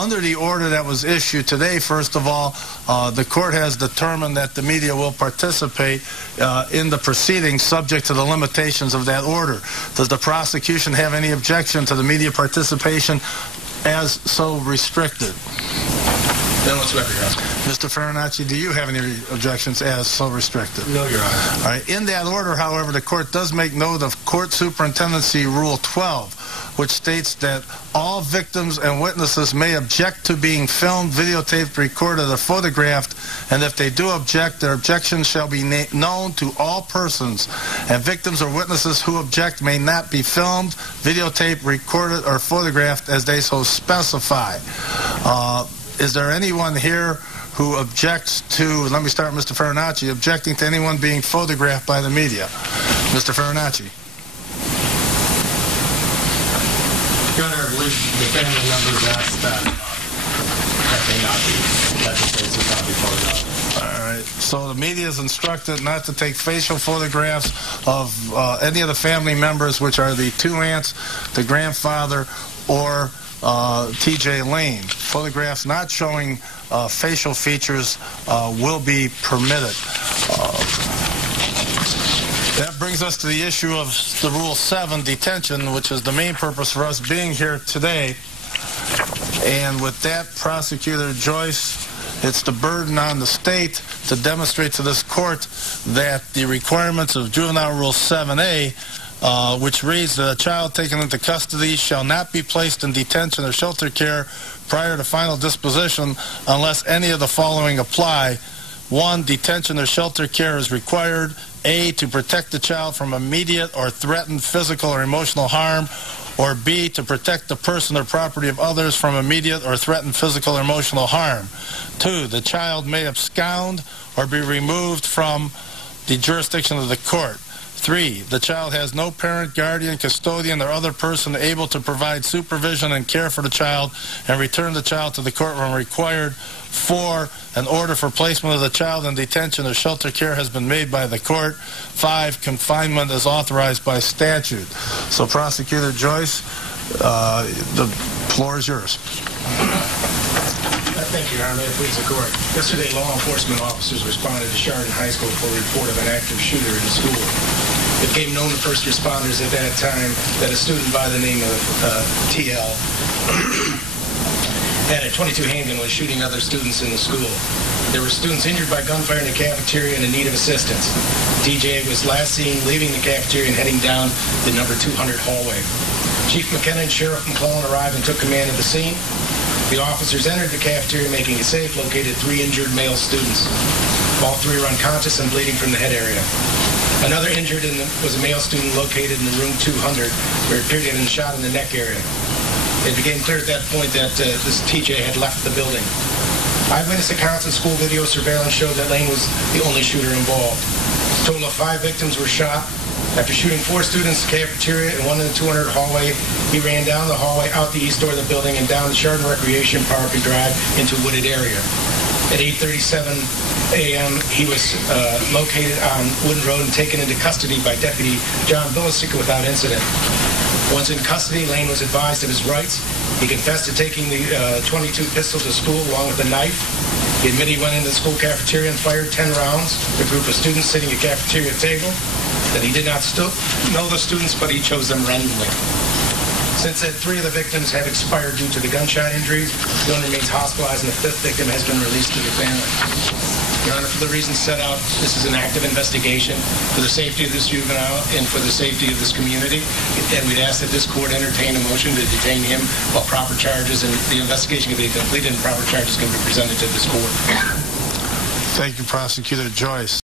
Under the order that was issued today, first of all, the court has determined that the media will participate in the proceedings subject to the limitations of that order. Does the prosecution have any objection to the media participation as so restricted? None whatsoever, Your Honor. Mr. Farinacci, do you have any objections as so restricted? No, Your Honor. All right. In that order, however, the court does make note of Court Superintendency Rule 12, which states that all victims and witnesses may object to being filmed, videotaped, recorded, or photographed, and if they do object, their objection shall be known to all persons, and victims or witnesses who object may not be filmed, videotaped, recorded, or photographed as they so specify. Is there anyone here who objects to, let me start with Mr. Farinacci, objecting to anyone being photographed by the media? Mr. Farinacci. Your Honor, I believe the family members asked that may not be, that the face is not be photographed. All right. So the media is instructed not to take facial photographs of any of the family members, which are the two aunts, the grandfather, or T.J. Lane. Photographs not showing facial features will be permitted. That brings us to the issue of the Rule 7, detention, which is the main purpose for us being here today. And with that, Prosecutor Joyce, it's the burden on the state to demonstrate to this court that the requirements of Juvenile Rule 7A, which reads that a child taken into custody shall not be placed in detention or shelter care prior to final disposition unless any of the following apply. 1, detention or shelter care is required. A, to protect the child from immediate or threatened physical or emotional harm, or B, to protect the person or property of others from immediate or threatened physical or emotional harm. 2, the child may abscond or be removed from the jurisdiction of the court. 3, the child has no parent, guardian, custodian, or other person able to provide supervision and care for the child and return the child to the court when required. 4, an order for placement of the child in detention or shelter care has been made by the court. 5, confinement is authorized by statute. So, Prosecutor Joyce, the floor is yours. Thank you, Your Honor. May it please the court. Yesterday, law enforcement officers responded to Chardon High School for a report of an active shooter in the school. It became known to first responders at that time that a student by the name of TL had a .22 handgun and was shooting other students in the school. There were students injured by gunfire in the cafeteria and in need of assistance. TJ was last seen leaving the cafeteria and heading down the number 200 hallway. Chief McKenna and Sheriff McClellan arrived and took command of the scene. The officers entered the cafeteria, making it safe, located 3 injured male students. All 3 were unconscious and bleeding from the head area. Another injured was a male student located in the room 200, where it appeared to have been shot in the neck area. It became clear at that point that this TJ had left the building. Eyewitness accounts and school video surveillance showed that Lane was the only shooter involved. A total of 5 victims were shot. After shooting 4 students in the cafeteria and 1 in the 200 hallway, he ran down the hallway, out the east door of the building, and down the Chardon Recreation Park and Drive into a wooded area. At 8:37 a.m., he was located on Wooden Road and taken into custody by Deputy John Billisika without incident. Once in custody, Lane was advised of his rights. He confessed to taking the .22 pistol to school along with a knife. He admitted he went into the school cafeteria and fired 10 rounds at a group of students sitting at a cafeteria table. That he did not know the students, but he chose them randomly. Since then, 3 of the victims have expired due to the gunshot injuries. 1 remains hospitalized, and the 5th victim has been released to the family. Your Honor, for the reasons set out, this is an active investigation for the safety of this juvenile and for the safety of this community. And we'd ask that this court entertain a motion to detain him while proper charges and the investigation can be completed and proper charges can be presented to this court. Thank you, Prosecutor Joyce.